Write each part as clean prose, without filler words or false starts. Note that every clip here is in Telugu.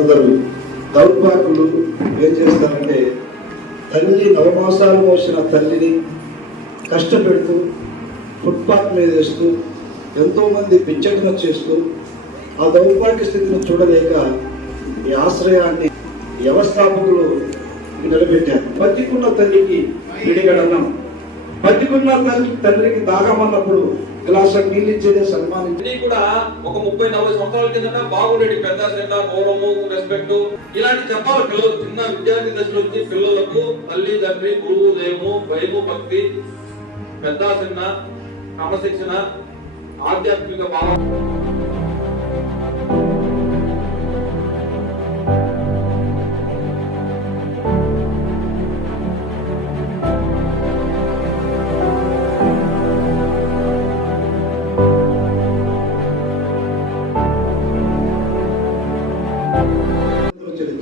కొందరు దౌర్భాగ్యులు ఏం చేస్తారంటే తల్లి నవమాసాలు మోసిన తల్లిని కష్టపెడుతూ ఫుట్పాత్ మీద వేస్తూ ఎంతోమంది పిచ్చటన చేస్తూ ఆ దౌర్భాగ్య స్థితిని చూడలేక ఈ ఆశ్రయాన్ని వ్యవస్థాపకులు నిలబెట్టారు. బతికున్న తల్లికి విడిగడనం, బతికున్న తండ్రికి దాగమన్నప్పుడు గ్లాస్ నీళ్ళు ఇచ్చేదే సన్మానించి కూడా ఒక 30-40 సంవత్సరాల కింద బాగుండేది. పెద్ద చిన్న గౌరవము, రెస్పెక్ట్ ఇలాంటి చెప్పాలి పిల్లలు. చిన్న విద్యార్థి దశ నుంచి పిల్లలకు తల్లి తండ్రి గురువు దేవు భయము భక్తి పెద్ద చిన్న క్రమశిక్షణ ఆధ్యాత్మిక భావం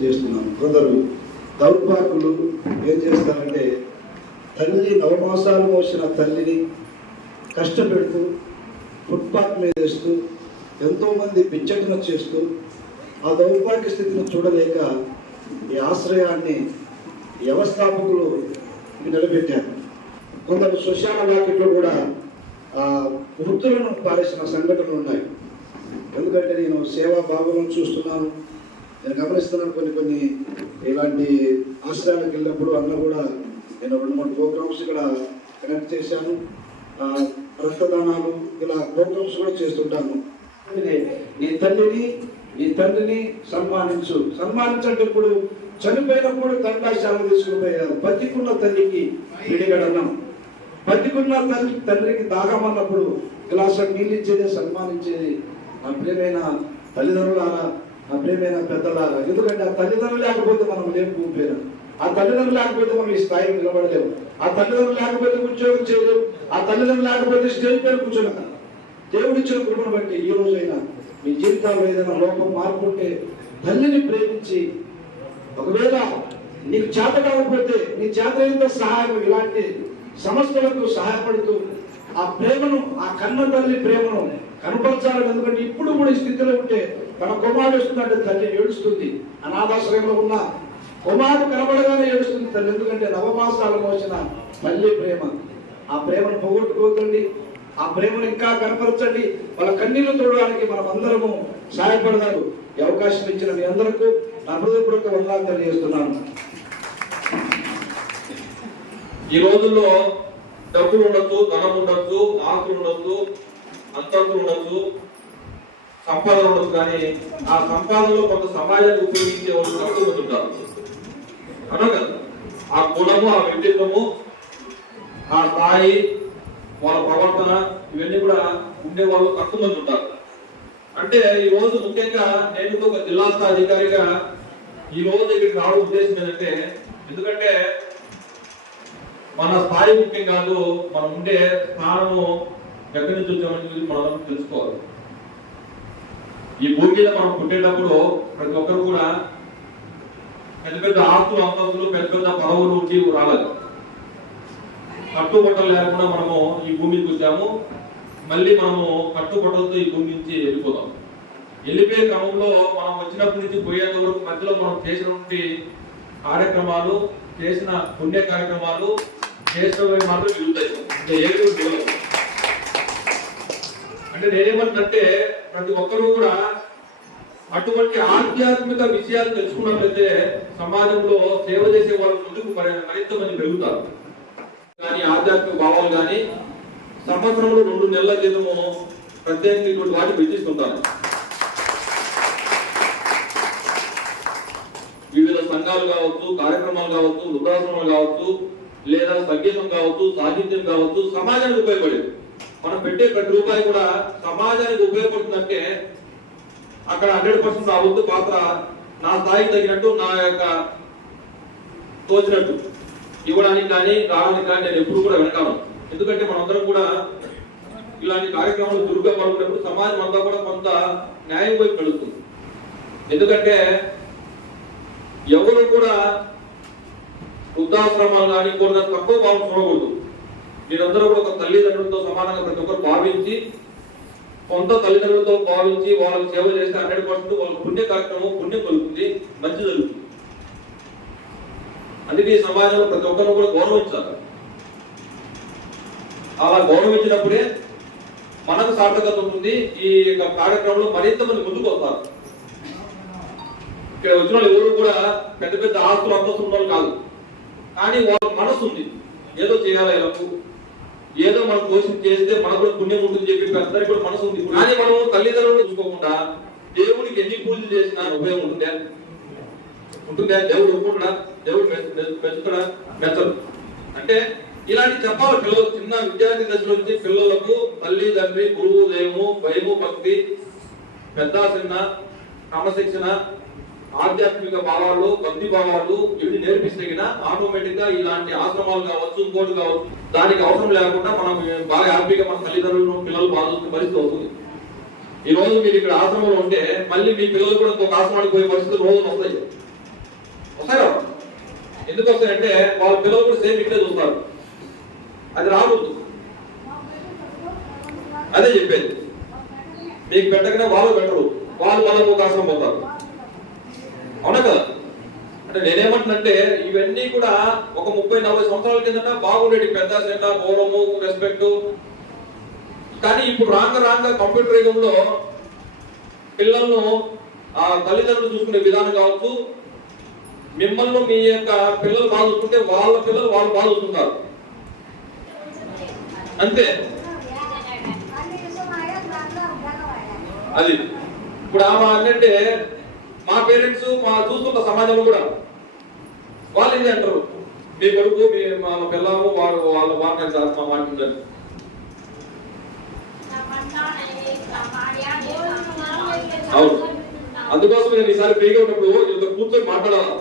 చేస్తున్నాను. కొందరు దౌర్భాగ్యులు ఏం చేస్తారంటే తల్లి నవమాసాలు మోసిన తల్లిని కష్టపెడుతూ ఫుట్పాత్ మీద వేస్తూ ఎంతోమంది పిచ్చటన చేస్తూ ఆ దౌర్భాగ్య స్థితిని చూడలేక ఈ ఆశ్రయాన్ని వ్యవస్థాపకులు నిలబెట్టారు. కొందరు శ్మశాన వాకిట్లో కూడా వృత్తులను పారేసిన సంఘటనలు ఉన్నాయి. ఎందుకంటే నేను సేవా భావనను చూస్తున్నాను, నేను గమనిస్తున్నాను. కొన్ని ఇలాంటి ఆశ్రయాలకు వెళ్ళినప్పుడు అన్న కూడా నేను 2-3 ప్రోగ్రామ్స్ ఇక్కడ కనెక్ట్ చేశాను. రక్తదానాలు ఇలా ప్రోగ్రామ్స్ కూడా చేస్తుంటాను. నీ తల్లిని నీ తండ్రిని సన్మానించంటే ఇప్పుడు చనిపోయినప్పుడు తండ్రి తీసుకుని పోయారు. బతికున్న తల్లికి విడిగడనం, బతికున్న తండ్రికి దాగమన్నప్పుడు గ్లాస్ నీళ్ళు ఇచ్చేదే సన్మానించేది. నా ప్రియమైన తల్లిదండ్రులారా, నా ప్రియమైన పెద్దలారా, ఎందుకంటే ఆ తల్లిదండ్రులు లేకపోతే మనం లేపు భూమిపైన, ఆ తల్లిదండ్రులు లేకపోతే మనం ఈ స్థాయికి నిలబడలేము, ఆ తల్లిదండ్రులు లేకపోతే ఉద్యోగం చేయలేము, ఆ తల్లిదండ్రులు లేకపోతే స్టేజ్ పైన కూర్చోలేము. దేవుడిచ్చిన కృపను బట్టి ఈ రోజైనా మీ జీవితాల్లో ఏదైనా లోపం మార్పుంటే తల్లిని ప్రేమించి, ఒకవేళ నీకు చేత కాకపోతే నీ చేతనైనంత సహాయం ఇలాంటి సంస్థలకు సహాయపడుతూ ఆ ప్రేమను, ఆ కన్న తల్లి ప్రేమను కనపరచాలని. ఎందుకంటే ఇప్పుడు కూడా ఈ స్థితిలో ఉంటే తన కుమారుడు వస్తుందంటే తల్లి ఏడుస్తుంది. అనాథాశ్రయంలో ఉన్న కుమారుడు కనబడగానే ఏడుస్తుంది తల్లి. ఎందుకంటే నవమాసాలు మోసిన తల్లి ప్రేమ. ఆ ప్రేమను పోగొట్టుకోకండి, ఆ ప్రేమను ఇంకా కనపరచండి. వాళ్ళ కన్నీళ్లు తోడడానికి మనం అందరము సహాయపడదారు. ఈ అవకాశం ఇచ్చిన మీ అందరికీ నా హృదయపూర్వక వందనాలు తెలియజేస్తున్నాను. ఈ రోజుల్లో డబ్బులు ఉండొచ్చు, ధనం ఉండొచ్చు, ఆస్తులు ఉండొచ్చు, అంతస్తులు ఉండొచ్చు, సంపాదన ఉండొచ్చు. కానీ ఆ సంపాదనలో కొంత సమాజాన్ని ఉపయోగించే వాళ్ళు తక్కువ మంది ఉంటారు. అనగా ఆ గుణము, ఆ వ్యక్తిత్వము, ఆ స్థాయి, వాళ్ళ ప్రవర్తన ఇవన్నీ కూడా ఉండే వాళ్ళు తక్కువ మంది ఉంటారు. అంటే ఈ రోజు ముఖ్యంగా నేను ఒక జిల్లా స్థాయి అధికారిగా ఈ రోజు ఇక్కడికి రావడం ఉద్దేశం ఏంటంటే, ఎందుకంటే మన స్థాయి ముఖ్యం కాదు, మనం ఉండే స్థానము ఎక్కడి నుంచి వచ్చామని మనం తెలుసుకోవాలి. ఈ భూమి మీద మనం పుట్టేటప్పుడు ప్రతి ఒక్కరు కూడా పెద్ద పెద్ద ఆస్తులు, అంతస్తులు, పెద్ద పెద్ద పదవులు ఉండి రాలేదు. కట్టుబట్టలు లేకుండా మనము ఈ భూమికి వచ్చాము. మళ్ళీ మనము కట్టుబట్టలతో ఈ భూమి నుంచి వెళ్ళిపోతాం. వెళ్ళిపోయే క్రమంలో మనం వచ్చినప్పటి నుంచి పోయేంత వరకు మధ్యలో మనం చేసినటువంటి కార్యక్రమాలు, చేసిన పుణ్య కార్యక్రమాలు చేసినవి మాత్రం మిగులుతాయి. అంటే నేనేమంటే ప్రతి ఒక్కరూ కూడా అటువంటి ఆధ్యాత్మిక విషయాలు తెలుసుకున్నట్లయితే సమాజంలో సేవ చేసే వాళ్ళ ముందుకు మరింత మంది పెరుగుతారు. కానీ ఆధ్యాత్మిక భావాలు కానీ సంవత్సరంలో 2 నెలల క్రితము ప్రత్యేకమైనటువంటి వాటిని వెచ్చిస్తుంటారు. వివిధ సంఘాలు కావచ్చు, కార్యక్రమాలు కావచ్చు, వృద్ధాశ్రమాలు కావచ్చు, లేదా సంగీతం కావచ్చు, సాహిత్యం కావచ్చు, సమాజానికి ఉపయోగపడేది. మనం పెట్టే ప్రతి రూపాయి కూడా సమాజానికి ఉపయోగపడుతుందంటే అక్కడ 100% ఆ వంతు పాత్ర నా స్థాయికి తగినట్టు, నా యొక్క తోచినట్టు ఇవ్వడానికి కానీ రావడానికి కానీ నేను ఎప్పుడు కూడా వెనకాను. ఎందుకంటే మనందరం కూడా ఇలాంటి కార్యక్రమాలు దుర్గా పాల్గొన్నప్పుడు సమాజం అంతా కూడా కొంత న్యాయం వైపు వెళుతుంది. ఎందుకంటే ఎవరు కూడా వృద్ధాశ్రమాలు కానీ కూడా తక్కువ భావం చూడకూడదు. మీరందరూ కూడా ఒక తల్లిదండ్రులతో సమానంగా ప్రతి ఒక్కరు భావించి, కొంత తల్లిదండ్రులతో భావించి వాళ్ళకి సేవ చేస్తే 100% వాళ్ళ పుణ్య కార్యక్రమం పుణ్యం కలుగుతుంది. మంచి జరుగుతుంది. అందుకే ఈ సమాజంలో ప్రతి ఒక్కరిని కూడా గౌరవించాలి. అలా గౌరవించినప్పుడే మనకు సార్థకత ఉంటుంది. ఈ యొక్క కార్యక్రమంలో మరింత మంది ముందుకు వస్తారు. ఇక్కడ వచ్చిన వాళ్ళు ఎవరు కూడా పెద్ద పెద్ద ఆస్తులు అంతస్తు ఉన్న వాళ్ళు కాదు, కానీ వాళ్ళ మనసు ఉంది, ఏదో చేయాలి వీళ్ళకు, ఏదో మనం కోసం చేస్తే మనకు కూడా పుణ్యం ఉంటుంది చెప్పి పెద్దరికి కూడా మనసు ఉంది. కానీ మనం తల్లిదండ్రులను చూసుకోకుండా దేవుడికి ఎన్ని పూజలు చేసినా ఉపయోగం ఉంటుందా? దేవుడు ఒప్పుకుంటాడా? దేవుడు మెచ్చుతాడా? మెచ్చడు. అంటే ఇలాంటి చెప్పాలి పిల్లలు. చిన్న విద్యార్థి దశ నుంచి పిల్లలకు తల్లి తండ్రి గురువు దైవము భయము భక్తి పెద్ద చిన్న క్రమశిక్షణ ఆధ్యాత్మిక భావాలు భక్తి భావాలు ఇవి నేర్పిస్తే ఆటోమేటిక్ గా ఇలాంటి ఆశ్రమాలు కావచ్చు ఇంకోటి కావచ్చు దానికి అవసరం లేకుండా మనం బాగా హ్యాపీగా మన తల్లిదండ్రులను పిల్లలు బాగా చూసుకునే పరిస్థితి అవుతుంది. ఈ రోజు మీరు ఇక్కడ ఆశ్రమంలో ఉంటే మళ్ళీ మీ పిల్లలు కూడా ఇంకొక ఆశ్రమానికి పోయే పరిస్థితులు రోజు వస్తాయి. వస్తాయా? ఎందుకు వస్తాయంటే వాళ్ళ పిల్లలు కూడా సేమ్ ఇక్కడే చూస్తారు. అది రాకూడదు. అదే చెప్పేది. మీకు పెట్టకనే వాళ్ళు పెట్టరు, వాళ్ళు వాళ్ళకు ఒక ఆశ్రమం పోతారు. అవునా కదా? అంటే నేనేమంటున్నంటే ఇవన్నీ కూడా ఒక 30-40 సంవత్సరాల కిందట బాగుండేది, పెద్ద చిన్న గౌరవము రెస్పెక్ట్. కానీ ఇప్పుడు రాంగ కంప్యూటర్ యుగంలో పిల్లలను ఆ తల్లిదండ్రులు చూసుకునే విధానం కావచ్చు, మిమ్మల్ని మీ యొక్క పిల్లలు బాగా చూసుకుంటే వాళ్ళ పిల్లలు వాళ్ళు బాగా చూసుకుంటారు. అంతే. అది ఇప్పుడు ఆమె అంటే మా పేరెంట్స్ మా చూస్తున్న సమాజంలో కూడా వాళ్ళు ఏది అంటారు, మీ కొడుకు మీ మా పిల్లలు వాడు వాళ్ళ వాడిని చేస్తా మాట్లాడారు. అవును. అందుకోసం నేను ఈసారి ఫ్రీగా ఉన్నప్పుడు కూర్చొని మాట్లాడాలి.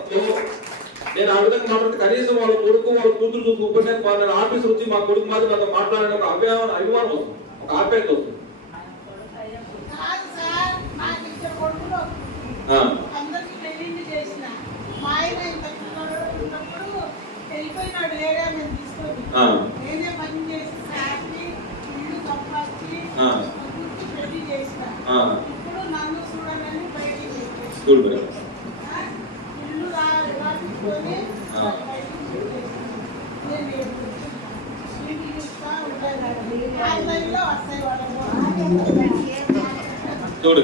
నేను ఆ విధంగా మాట్లాడితే కనీసం వాళ్ళ కొడుకు వాళ్ళ కూతురు చూసుకుంటే నేను ఆఫీస్ వచ్చి మా కొడుకు మాత్రం నాతో మాట్లాడే ఒక అభిమానం వస్తుంది, ఒక ఆప్యాయత వస్తుంది. చూడు